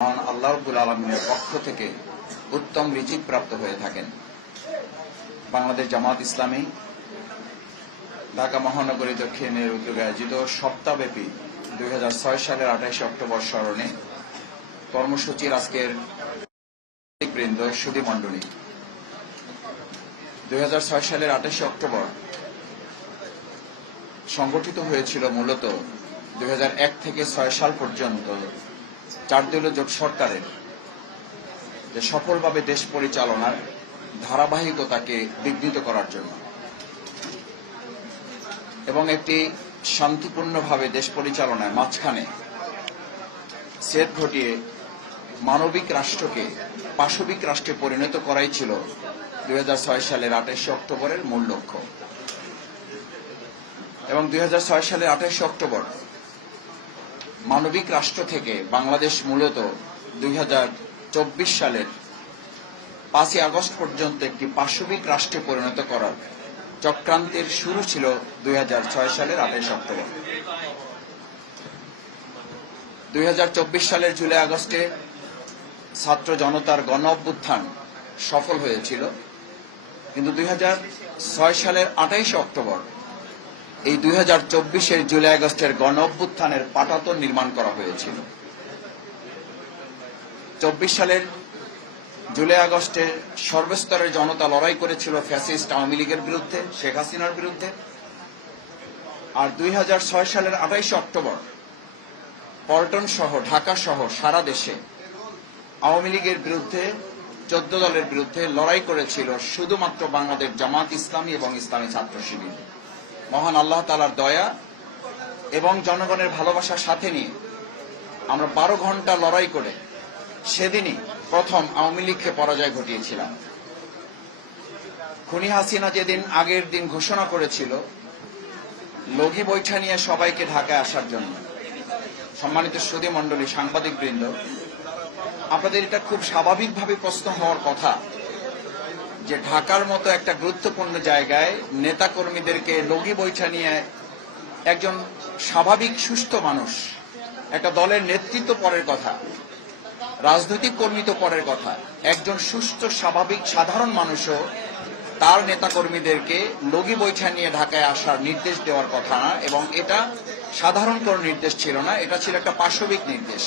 মহান আল্লাহ রাব্বুল আলামিনের পক্ষ থেকে উত্তম রিজিক প্রাপ্ত হয়ে থাকেন। বাংলাদেশ জামাত ইসলামী ঢাকা মহানগরী দক্ষিণের উদ্যোগে আয়োজিত সপ্তাহব্যাপী 2006 সালের 28 অক্টোবর স্মরণে কর্মসূচির আজকের বৃন্দ সুধীমণ্ডলী 2006 সালের 28 অক্টোবর সংগঠিত হয়েছিল মূলত 2001 থেকে 6 সাল পর্যন্ত 4 দলীয় জোট সরকারের যে সফলভাবে দেশ পরিচালনার ধারাবাহিকতাকে বিঘ্নিত করার জন্য এবং একটি শান্তিপূর্ণভাবে দেশ পরিচালনায় মাঝখানে ছেদ ঘটিয়ে মানবিক রাষ্ট্রকে পাশবিক রাষ্ট্রে পরিণত করাই ছিল 2006 সালের 28 অক্টোবরের মূল লক্ষ্য। এবং 2006 সালের 28 অক্টোবর মানবিক রাষ্ট্র থেকে বাংলাদেশ মূলত 2024 সালের 5 আগস্ট পর্যন্ত একটি পাশবিক রাষ্ট্রে পরিণত করার চক্রান্তের শুরু ছিল 2006 সালের 28 অক্টোবর। 2024 সালের জুলাই আগস্টে ছাত্র জনতার গণ অভ্যুত্থান সফল হয়েছিল, কিন্তু 2006 সালের 28 অক্টোবর এই 2024-এর জুলাই আগস্টের গণ অভ্যুত্থানের পাটাতন নির্মাণ করা হয়েছিল। 24 সালের জুলাই আগস্টে সর্বস্তরের জনতা লড়াই করেছিল ফ্যাসিস্ট আওয়ামী লীগের বিরুদ্ধে, শেখ হাসিনার বিরুদ্ধে। আর 2006 সালের 28 অক্টোবর পল্টন সহ ঢাকা সহ সারা দেশে আওয়ামী লীগের বিরুদ্ধে 14 দলের বিরুদ্ধে লড়াই করেছিল শুধুমাত্র বাংলাদেশ জামাত ইসলামী এবং ইসলামী ছাত্র শিবির। মহান আল্লাহ তাআলার দয়া এবং জনগণের ভালোবাসার সাথে নিয়ে আমরা 12 ঘন্টা লড়াই করে সেদিনই প্রথম আওয়ামী লীগকে পরাজয় ঘটিয়েছিলাম। খুনি হাসিনা যেদিন আগের দিন ঘোষণা করেছিল লগি বৈঠা নিয়ে সবাইকে ঢাকায় আসার জন্য, সম্মানিত সুধীমণ্ডলী, সাংবাদিক বৃন্দ, আপনাদের এটা খুব স্বাভাবিকভাবে প্রশ্ন হওয়ার কথা যে ঢাকার মতো একটা গুরুত্বপূর্ণ জায়গায় নেতাকর্মীদেরকে লগি বৈঠা নিয়ে একজন স্বাভাবিক সুস্থ মানুষ, একটা দলের নেতৃত্ব পরের কথা, রাজনৈতিক কর্মী তো পরের কথা, একজন সুস্থ স্বাভাবিক সাধারণ মানুষও তার নেতাকর্মীদেরকে লগি বৈঠা নিয়ে ঢাকায় আসার নির্দেশ দেওয়ার কথা না। এবং এটা সাধারণ কোনো নির্দেশ ছিল না, এটা ছিল একটা পাশবিক নির্দেশ।